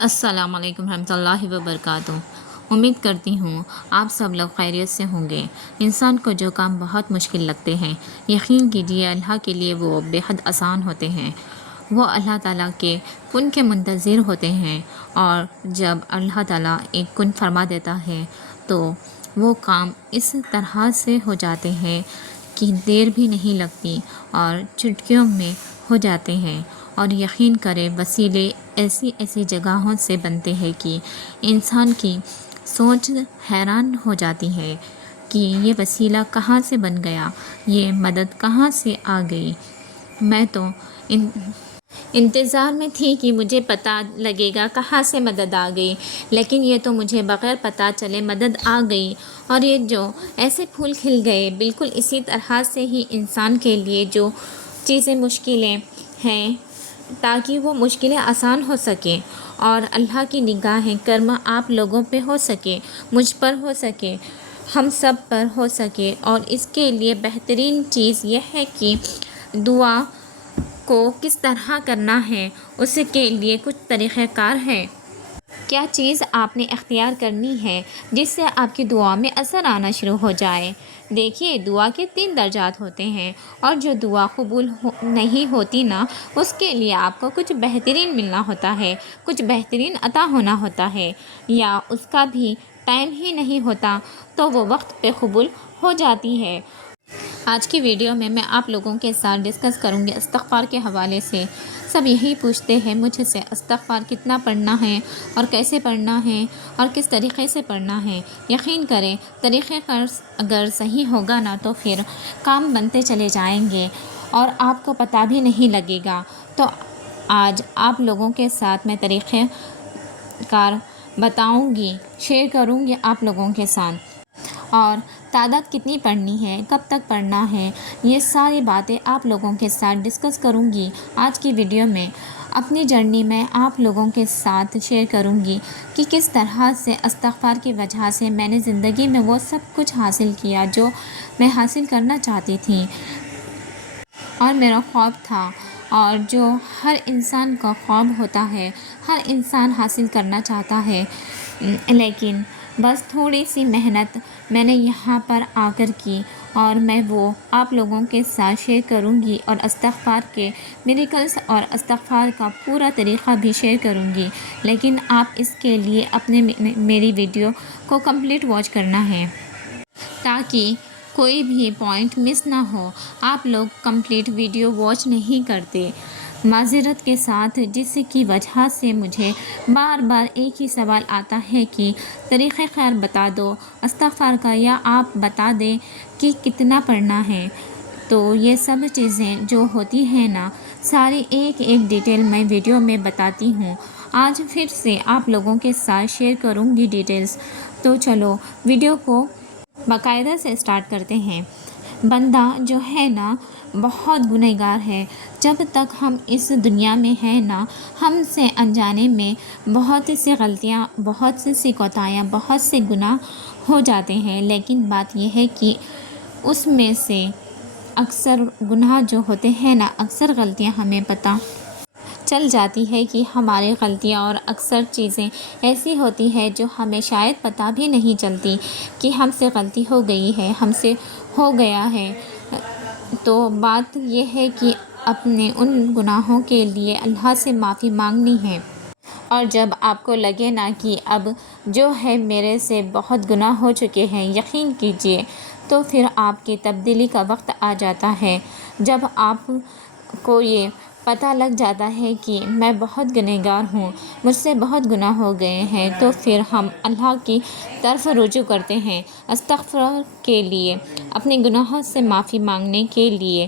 السلام علیکم ورحمۃ اللہ وبرکاتہ۔ امید کرتی ہوں آپ سب لوگ خیریت سے ہوں گے۔ انسان کو جو کام بہت مشکل لگتے ہیں، یقین کیجیے اللہ کے لیے وہ بے حد آسان ہوتے ہیں۔ وہ اللہ تعالیٰ کے کن کے منتظر ہوتے ہیں، اور جب اللہ تعالیٰ ایک کن فرما دیتا ہے تو وہ کام اس طرح سے ہو جاتے ہیں کہ دیر بھی نہیں لگتی اور چٹکیوں میں ہو جاتے ہیں۔ اور یقین کرے وسیلے ایسی ایسی جگہوں سے بنتے ہیں کہ انسان کی سوچ حیران ہو جاتی ہے کہ یہ وسیلہ کہاں سے بن گیا، یہ مدد کہاں سے آ گئی۔ میں تو انتظار میں تھی کہ مجھے پتہ لگے گا کہاں سے مدد آ گئی، لیکن یہ تو مجھے بغیر پتہ چلے مدد آ گئی۔ اور یہ جو ایسے پھول کھل گئے، بالکل اسی طرح سے ہی انسان کے لیے جو چیزیں مشکلیں ہیں، تاکہ وہ مشکلیں آسان ہو سکیں اور اللہ کی نگاہ کرم آپ لوگوں پہ ہو سکے، مجھ پر ہو سکے، ہم سب پر ہو سکے۔ اور اس کے لیے بہترین چیز یہ ہے کہ دعا کو کس طرح کرنا ہے، اس کے لیے کچھ طریقہ کار ہے۔ کیا چیز آپ نے اختیار کرنی ہے جس سے آپ کی دعا میں اثر آنا شروع ہو جائے؟ دیکھیے، دعا کے 3 درجات ہوتے ہیں، اور جو دعا قبول نہیں ہوتی نا، اس کے لیے آپ کو کچھ بہترین ملنا ہوتا ہے، کچھ بہترین عطا ہونا ہوتا ہے، یا اس کا بھی ٹائم ہی نہیں ہوتا تو وہ وقت پہ قبول ہو جاتی ہے۔ آج کی ویڈیو میں آپ لوگوں کے ساتھ ڈسکس کروں گی استغفار کے حوالے سے۔ سب یہی پوچھتے ہیں مجھ سے استغفار کتنا پڑھنا ہے اور کیسے پڑھنا ہے اور کس طریقے سے پڑھنا ہے۔ یقین کریں، طریقہ کار اگر صحیح ہوگا نا تو پھر کام بنتے چلے جائیں گے اور آپ کو پتہ بھی نہیں لگے گا۔ تو آج آپ لوگوں کے ساتھ میں طریقہ کار بتاؤں گی، شیئر کروں گی آپ لوگوں کے ساتھ۔ اور تعداد کتنی پڑھنی ہے، کب تک پڑھنا ہے، یہ ساری باتیں آپ لوگوں کے ساتھ ڈسکس کروں گی آج کی ویڈیو میں۔ اپنی جرنی میں آپ لوگوں کے ساتھ شیئر کروں گی کہ کس طرح سے استغفار کی وجہ سے میں نے زندگی میں وہ سب کچھ حاصل کیا جو میں حاصل کرنا چاہتی تھی اور میرا خواب تھا، اور جو ہر انسان کا خواب ہوتا ہے، ہر انسان حاصل کرنا چاہتا ہے، لیکن بس تھوڑی سی محنت میں نے یہاں پر آ کر کی، اور میں وہ آپ لوگوں کے ساتھ شیئر کروں گی، اور استغفار کے میریکلز اور استغفار کا پورا طریقہ بھی شیئر کروں گی۔ لیکن آپ اس کے لیے اپنے میری ویڈیو کو کمپلیٹ واچ کرنا ہے تاکہ کوئی بھی پوائنٹ مس نہ ہو۔ آپ لوگ کمپلیٹ ویڈیو واچ نہیں کرتے، معذرت کے ساتھ، جس کی وجہ سے مجھے بار بار ایک ہی سوال آتا ہے کہ طریقہ کار بتا دو استغفار کا، یا آپ بتا دیں کہ کتنا پڑھنا ہے۔ تو یہ سب چیزیں جو ہوتی ہیں نا، ساری ایک ایک ڈیٹیل میں ویڈیو میں بتاتی ہوں۔ آج پھر سے آپ لوگوں کے ساتھ شیئر کروں گی ڈیٹیلز۔ تو چلو ویڈیو کو باقاعدہ سے اسٹارٹ کرتے ہیں۔ بندہ جو ہے نا بہت گنہگار ہے۔ جب تک ہم اس دنیا میں ہیں نا، ہم سے انجانے میں بہت سی غلطیاں، بہت سی کوتاہیاں، بہت سے گناہ ہو جاتے ہیں، لیکن بات یہ ہے کہ اس میں سے اکثر گناہ جو ہوتے ہیں نا، اکثر غلطیاں ہمیں پتہ چل جاتی ہے کہ ہماری غلطیاں، اور اکثر چیزیں ایسی ہوتی ہیں جو ہمیں شاید پتہ بھی نہیں چلتی کہ ہم سے غلطی ہو گئی ہے، ہم سے ہو گیا ہے۔ تو بات یہ ہے کہ اپنے ان گناہوں کے لیے اللہ سے معافی مانگنی ہے۔ اور جب آپ کو لگے نا کہ اب جو ہے میرے سے بہت گناہ ہو چکے ہیں، یقین کیجئے، تو پھر آپ کی تبدیلی کا وقت آ جاتا ہے۔ جب آپ کو یہ پتہ لگ جاتا ہے کہ میں بہت گنہگار ہوں، مجھ سے بہت گناہ ہو گئے ہیں، تو پھر ہم اللہ کی طرف رجوع کرتے ہیں استغفار کے لیے، اپنے گناہوں سے معافی مانگنے کے لیے۔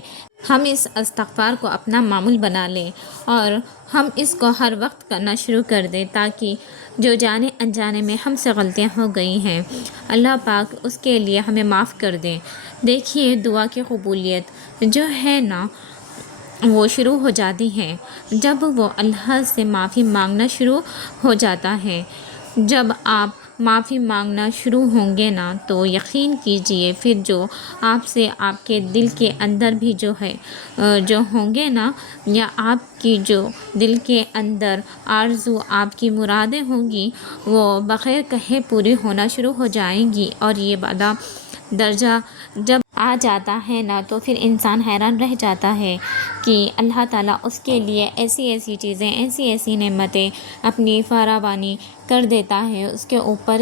ہم اس استغفار کو اپنا معمول بنا لیں اور ہم اس کو ہر وقت کرنا شروع کر دیں، تاکہ جو جانے انجانے میں ہم سے غلطیاں ہو گئی ہیں، اللہ پاک اس کے لیے ہمیں معاف کر دیں۔ دیکھیے، دعا کی قبولیت جو ہے نا، وہ شروع ہو جاتی ہے جب وہ اللہ سے معافی مانگنا شروع ہو جاتا ہے۔ جب آپ معافی مانگنا شروع ہوں گے نا تو یقین کیجئے پھر جو آپ سے آپ کے دل کے اندر بھی جو ہے جو ہوں گے نا، یا آپ کی جو دل کے اندر آرزو آپ کی مرادیں ہوں گی وہ بغیر کہے پوری ہونا شروع ہو جائیں گی۔ اور یہ والا درجہ جب آ جاتا ہے نا تو پھر انسان حیران رہ جاتا ہے کہ اللہ تعالیٰ اس کے لیے ایسی ایسی چیزیں، ایسی ایسی نعمتیں اپنی فراوانی کر دیتا ہے اس کے اوپر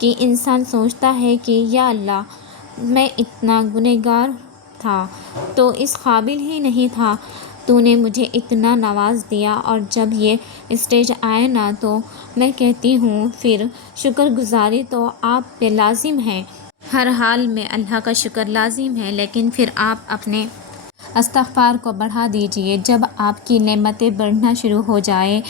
کہ انسان سوچتا ہے کہ یا اللہ، میں اتنا گنہگار تھا تو اس قابل ہی نہیں تھا، تو نے مجھے اتنا نواز دیا۔ اور جب یہ اسٹیج آئے نا تو میں کہتی ہوں پھر شکر گزاری تو آپ پہ لازم ہے، ہر حال میں اللہ کا شکر لازم ہے، لیکن پھر آپ اپنے استغفار کو بڑھا دیجئے۔ جب آپ کی نعمتیں بڑھنا شروع ہو جائے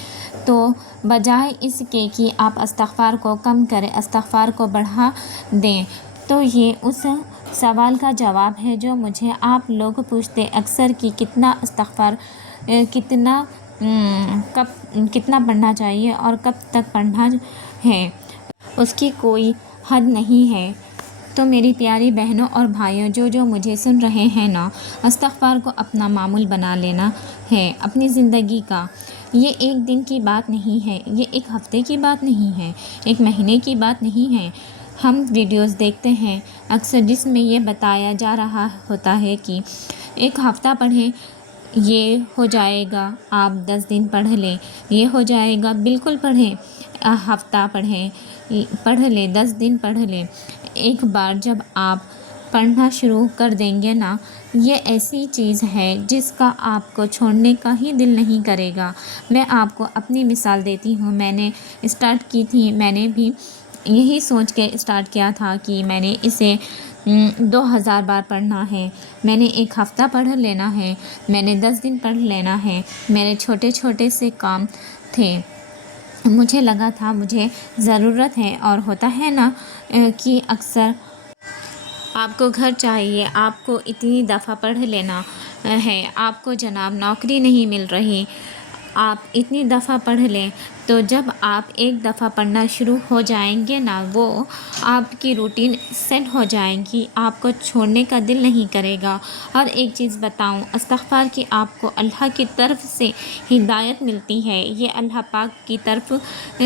تو بجائے اس کے کہ آپ استغفار کو کم کریں، استغفار کو بڑھا دیں۔ تو یہ اس سوال کا جواب ہے جو مجھے آپ لوگ پوچھتے اکثر کہ کتنا استغفار کتنا پڑھنا چاہیے اور کب تک پڑھنا ہے، اس کی کوئی حد نہیں ہے۔ تو میری پیاری بہنوں اور بھائیوں جو مجھے سن رہے ہیں نا، استغفار کو اپنا معمول بنا لینا ہے اپنی زندگی کا۔ یہ ایک دن کی بات نہیں ہے، یہ ایک ہفتے کی بات نہیں ہے، ایک مہینے کی بات نہیں ہے۔ ہم ویڈیوز دیکھتے ہیں اکثر جس میں یہ بتایا جا رہا ہوتا ہے کہ ایک ہفتہ پڑھیں یہ ہو جائے گا، آپ 10 دن پڑھ لیں یہ ہو جائے گا۔ بالکل پڑھیں، ہفتہ پڑھ لیں، 10 دن پڑھ لیں۔ ایک بار جب آپ پڑھنا شروع کر دیں گے نا، یہ ایسی چیز ہے جس کا آپ کو چھوڑنے کا ہی دل نہیں کرے گا۔ میں آپ کو اپنی مثال دیتی ہوں، میں نے اسٹارٹ کی تھی، میں نے بھی یہی سوچ کے اسٹارٹ کیا تھا کہ میں نے اسے 2000 بار پڑھنا ہے، میں نے ایک ہفتہ پڑھ لینا ہے، میں نے 10 دن پڑھ لینا ہے۔ میرے چھوٹے چھوٹے سے کام تھے، مجھے لگا تھا مجھے ضرورت ہے، اور ہوتا ہے نا کہ اکثر آپ کو گھر چاہیے، آپ کو اتنی دفعہ پڑھ لینا ہے، آپ کو جناب نوکری نہیں مل رہی، آپ اتنی دفعہ پڑھ لیں۔ تو جب آپ ایک دفعہ پڑھنا شروع ہو جائیں گے نا، وہ آپ کی روٹین سیٹ ہو جائے گی، آپ کو چھوڑنے کا دل نہیں کرے گا۔ اور ایک چیز بتاؤں، استغفار کی آپ کو اللہ کی طرف سے ہدایت ملتی ہے، یہ اللہ پاک کی طرف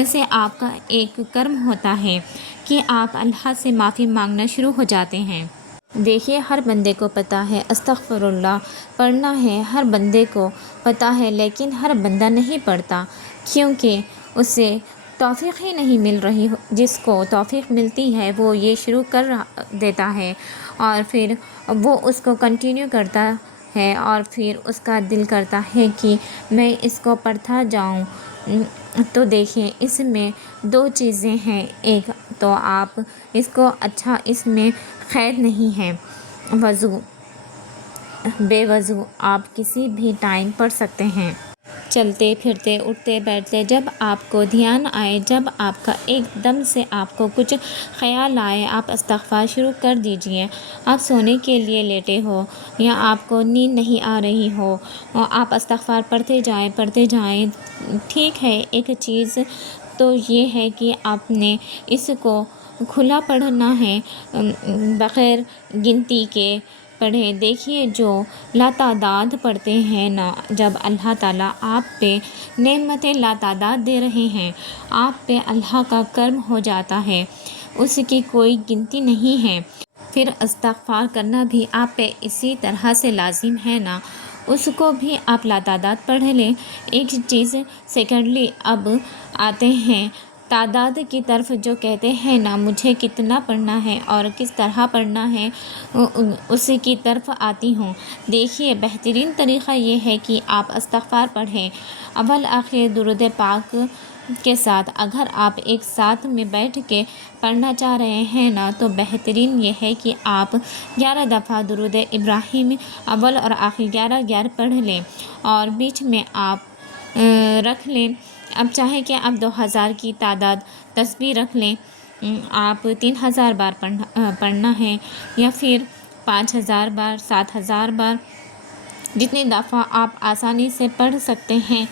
سے آپ کا ایک کرم ہوتا ہے کہ آپ اللہ سے معافی مانگنا شروع ہو جاتے ہیں۔ دیکھیے، ہر بندے کو پتہ ہے استغفر اللہ پڑھنا ہے، ہر بندے کو پتہ ہے، لیکن ہر بندہ نہیں پڑھتا کیونکہ اسے توفیق ہی نہیں مل رہی۔ جس کو توفیق ملتی ہے وہ یہ شروع کر دیتا ہے اور پھر وہ اس کو کنٹینیو کرتا ہے، اور پھر اس کا دل کرتا ہے کہ میں اس کو پڑھتا جاؤں۔ تو دیکھیں، اس میں 2 چیزیں ہیں، ایک تو آپ اس کو اس میں قید نہیں ہے، وضو بے وضو آپ کسی بھی ٹائم پڑھ سکتے ہیں، چلتے پھرتے اٹھتے بیٹھتے، جب آپ کو دھیان آئے، جب آپ کا ایک دم سے آپ کو کچھ خیال آئے، آپ استغفار شروع کر دیجئے۔ آپ سونے کے لیے لیٹے ہو یا آپ کو نیند نہیں آ رہی ہو، آپ استغفار پڑھتے جائیں۔ ٹھیک ہے، ایک چیز تو یہ ہے کہ آپ نے اس کو کھلا پڑھنا ہے، بغیر گنتی کے پڑھیں۔ دیکھیے، جو لاتعداد پڑھتے ہیں نا، جب اللہ تعالیٰ آپ پہ نعمتیں لاتعداد دے رہے ہیں، آپ پہ اللہ کا کرم ہو جاتا ہے، اس کی کوئی گنتی نہیں ہے، پھر استغفار کرنا بھی آپ پہ اسی طرح سے لازم ہے نا، اس کو بھی آپ لاتعداد پڑھ لیں۔ ایک چیز سیکنڈلی اب آتے ہیں تعداد کی طرف، جو کہتے ہیں نا مجھے کتنا پڑھنا ہے اور کس طرح پڑھنا ہے، اس کی طرف آتی ہوں۔ دیکھیے، بہترین طریقہ یہ ہے کہ آپ استغفار پڑھیں اول آخر درود پاک کے ساتھ۔ اگر آپ ایک ساتھ میں بیٹھ کے پڑھنا چاہ رہے ہیں نا تو بہترین یہ ہے کہ آپ 11 دفعہ درود ابراہیم اول اور آخر 11 پڑھ لیں، اور بیچ میں آپ رکھ لیں، اب چاہے کہ آپ 2000 کی تعداد تسبیح رکھ لیں، آپ 3000 بار پڑھنا ہے، یا پھر 5000 بار، 7000 بار، جتنے دفعہ آپ آسانی سے پڑھ سکتے ہیں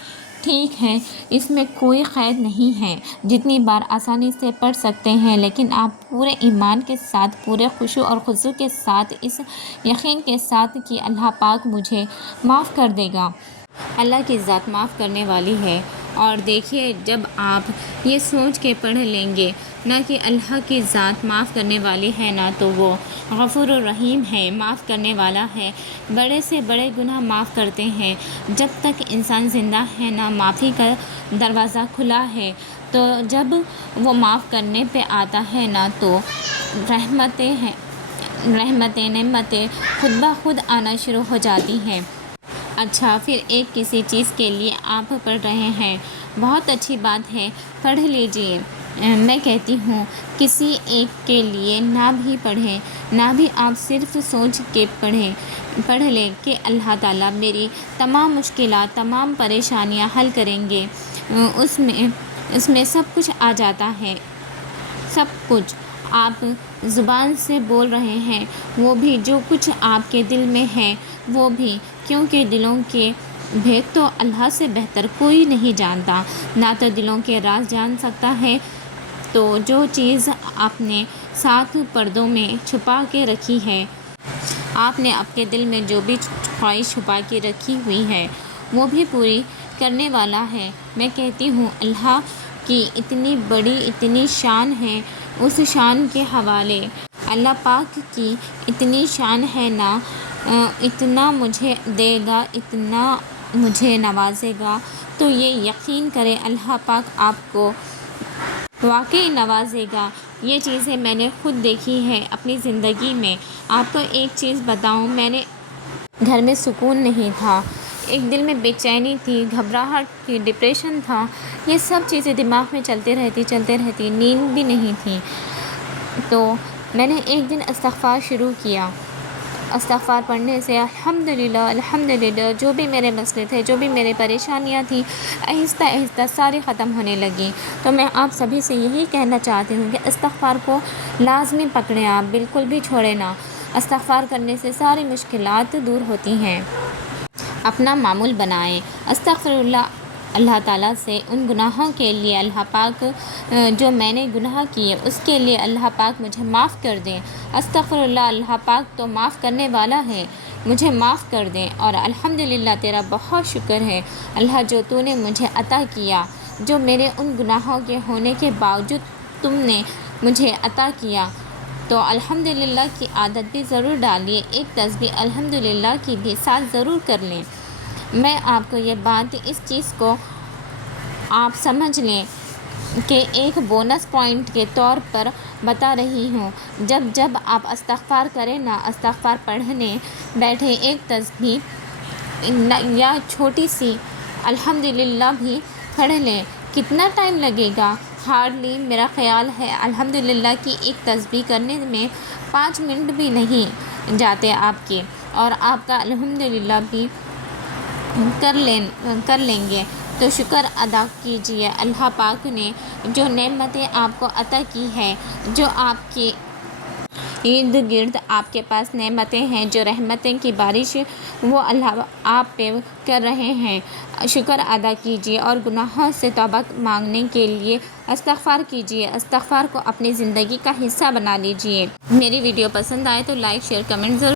ٹھیک ہے، اس میں کوئی قید نہیں ہے، جتنی بار آسانی سے پڑھ سکتے ہیں، لیکن آپ پورے ایمان کے ساتھ، پورے خشوع اور خضوع کے ساتھ، اس یقین کے ساتھ کہ اللہ پاک مجھے معاف کر دے گا۔ اللہ کی ذات معاف کرنے والی ہے۔ اور دیکھیے، جب آپ یہ سوچ کے پڑھ لیں گے نہ کہ اللہ کی ذات معاف کرنے والی ہے، نہ تو وہ غفور الرحیم ہے، معاف کرنے والا ہے، بڑے سے بڑے گناہ معاف کرتے ہیں۔ جب تک انسان زندہ ہے نہ معافی کا دروازہ کھلا ہے، تو جب وہ معاف کرنے پہ آتا ہے نہ تو رحمتیں نعمتیں خود بخود آنا شروع ہو جاتی ہیں۔ اچھا، پھر ایک کسی چیز کے لیے آپ پڑھ رہے ہیں، بہت اچھی بات ہے، پڑھ لیجئے۔ میں کہتی ہوں کسی ایک کے لیے نہ بھی پڑھیں، نہ بھی آپ صرف سوچ کے پڑھ لیں کہ اللہ تعالیٰ میری تمام مشکلات، تمام پریشانیاں حل کریں گے۔ اس میں سب کچھ آ جاتا ہے، سب کچھ آپ زبان سے بول رہے ہیں، وہ بھی جو کچھ آپ کے دل میں ہے وہ بھی، کیونکہ دلوں کے بھید تو اللہ سے بہتر کوئی نہیں جانتا، نہ تو دلوں کے راز جان سکتا ہے۔ تو جو چیز آپ نے 7 پردوں میں چھپا کے رکھی ہے، آپ نے اپنے دل میں جو بھی خواہش چھپا کے رکھی ہوئی ہے، وہ بھی پوری کرنے والا ہے۔ میں کہتی ہوں اللہ کی اتنی بڑی، اتنی شان ہے، اس شان کے حوالے اللہ پاک کی اتنی شان ہے نا، اتنا مجھے دے گا، اتنا مجھے نوازے گا، تو یہ یقین کریں اللہ پاک آپ کو واقعی نوازے گا۔ یہ چیزیں میں نے خود دیکھی ہے اپنی زندگی میں۔ آپ کو ایک چیز بتاؤں، میں نے گھر میں سکون نہیں تھا، ایک دل میں بے چینی تھی، گھبراہٹ تھی، ڈپریشن تھا، یہ سب چیزیں دماغ میں چلتے رہتی، نیند بھی نہیں تھی۔ تو میں نے ایک دن استغفار شروع کیا، استغفار پڑھنے سے الحمدللہ جو بھی میرے مسئلے تھے، جو بھی میرے پریشانیاں تھیں، آہستہ آہستہ ساری ختم ہونے لگی۔ تو میں آپ سبھی سے یہی کہنا چاہتی ہوں کہ استغفار کو لازمی پکڑیں، آپ بالکل بھی چھوڑیں نہ۔ استغفار کرنے سے ساری مشکلات دور ہوتی ہیں۔ اپنا معمول بنائیں استغفر اللہ تعالیٰ سے ان گناہوں کے لیے، اللہ پاک جو میں نے گناہ کیے اس کے لیے اللہ پاک مجھے معاف کر دیں۔ استغفر اللہ پاک تو معاف کرنے والا ہے، مجھے معاف کر دیں، اور الحمدللہ تیرا بہت شکر ہے اللہ جو تو نے مجھے عطا کیا، جو میرے ان گناہوں کے ہونے کے باوجود تم نے مجھے عطا کیا۔ تو الحمدللہ کی عادت بھی ضرور ڈالیے، ایک تسبیح الحمدللہ کی بھی ساتھ ضرور کر لیں۔ میں آپ کو یہ بات، اس چیز کو آپ سمجھ لیں کہ ایک بونس پوائنٹ کے طور پر بتا رہی ہوں۔ جب آپ استغفار کریں نا، استغفار پڑھنے بیٹھے، ایک تسبیح یا چھوٹی سی الحمدللہ بھی پڑھ لیں، کتنا ٹائم لگے گا؟ ہارڈلی میرا خیال ہے الحمدللہ کی ایک تسبیح کرنے میں 5 منٹ بھی نہیں جاتے آپ کے، اور آپ کا الحمدللہ بھی کر لیں گے۔ تو شکر ادا کیجئے اللہ پاک نے جو نعمتیں آپ کو عطا کی ہے، جو آپ کے ارد گرد آپ کے پاس نعمتیں ہیں، جو رحمتیں کی بارش وہ اللہ آپ پہ کر رہے ہیں، شکر ادا کیجئے، اور گناہوں سے توبہ مانگنے کے لیے استغفار کیجئے، استغفار کو اپنی زندگی کا حصہ بنا لیجئے۔ میری ویڈیو پسند آئے تو لائک، شیئر، کمنٹ ضرور